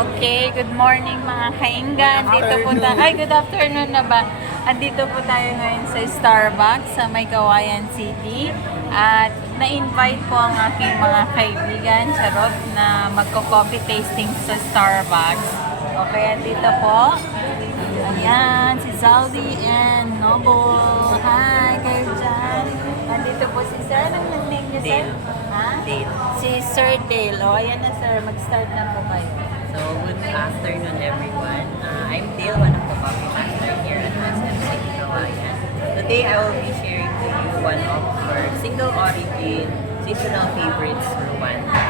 Okay, good morning mga kainggan. Dito po good afternoon na ba? Andito po tayo ngayon sa Starbucks sa May Kawayan City. At na-invite po ang aking mga kaibigan, charot, na magko-coffee tasting sa Starbucks. Okay, dito po. Ayan, si Zaldi and Noble. Hi, kayo dyan. Nandito po si Sir. Anong name niya, Sir? Ha? Dale. Si Sir Dale. O, ayan na, Sir. Mag-start na po kayo. So, good afternoon everyone. I'm Dale, one of the coffee master here at SMC Kawayan. Today, I will be sharing to you one of our single origin seasonal favorites, Rwanda.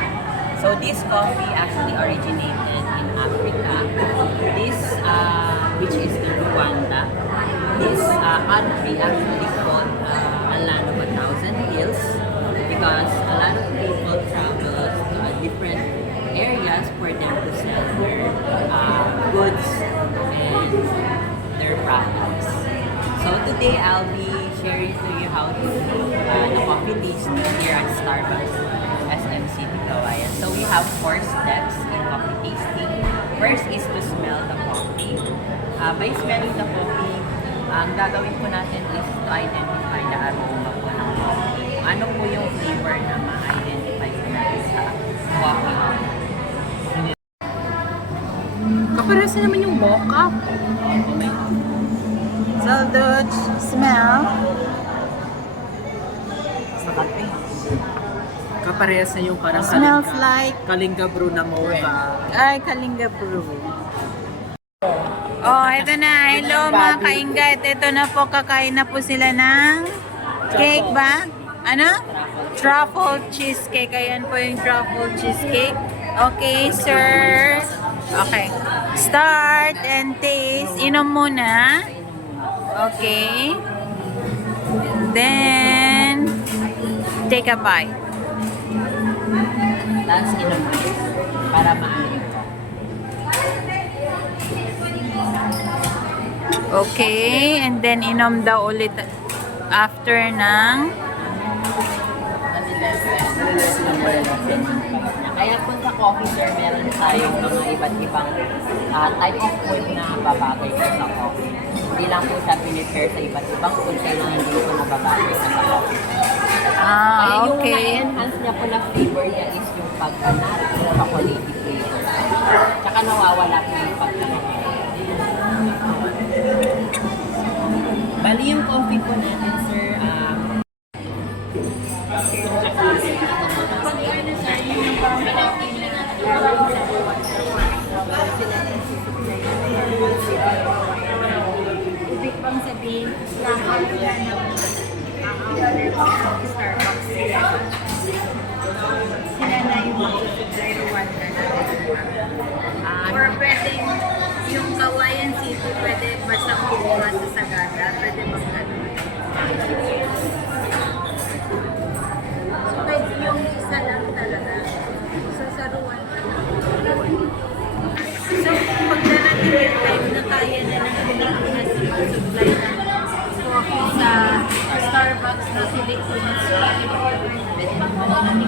So, this coffee actually originated in Africa. This, which is the Rwanda. This country actually called a land of 1,000 hills because a lot of people travel to different areas for them to sell their goods and their products. So today I'll be sharing to you how to do the coffee tasting here at Starbucks SMC Kawayan. So we have 4 steps in coffee tasting. First is to smell the coffee. By smelling the coffee, ang gagawin po natin is to identify the aroma po ng coffee. Ano po yung flavor na ma-identify po natin sa coffee? Kapares na naman yung mocha. So, the smell. Sa kape. Kapares na yung parang Smells like Kalinga brew na mocha. ay Kalinga brew. Oh, ito na. Hello mga kaingat. Ito na po, kakain na po sila ng cake ba? Ano? Truffle cheesecake. Ayan po yung truffle cheesecake. Okay, sir. Okay. Start and taste. Inom muna. Okay. Then, take a bite. Tapos inom para maano. Okay, and then inom daw ulit after ng Kaya po sa coffee sir, meron tayong mga iba't ibang type of food na babagay po sa coffee. Hindi lang po siya pinipare sa iba't ibang food, kailangan din po na babagay sa coffee. Kaya yung okay. na-enhance niya po na flavor niya is yung pagka-nut, yung chocolate flavor. Tsaka nawawala po yung pagka-nut. Bali yung coffee po natin, sir, Ibig pang sabihin, lahat yan ng Starbucks sila na yung mag-supply Rwanda na. Or pwedeng yung Kawayan City, pwede basta kumuha sa Sagada, pwede mag-ano. So pwede yung isa lang talaga. Sa Rwanda. So pag darating yung time na kaya na ng Pilipinas mag-supply ng coffee sa Starbucks na Pilipinas, pwede mag-ano.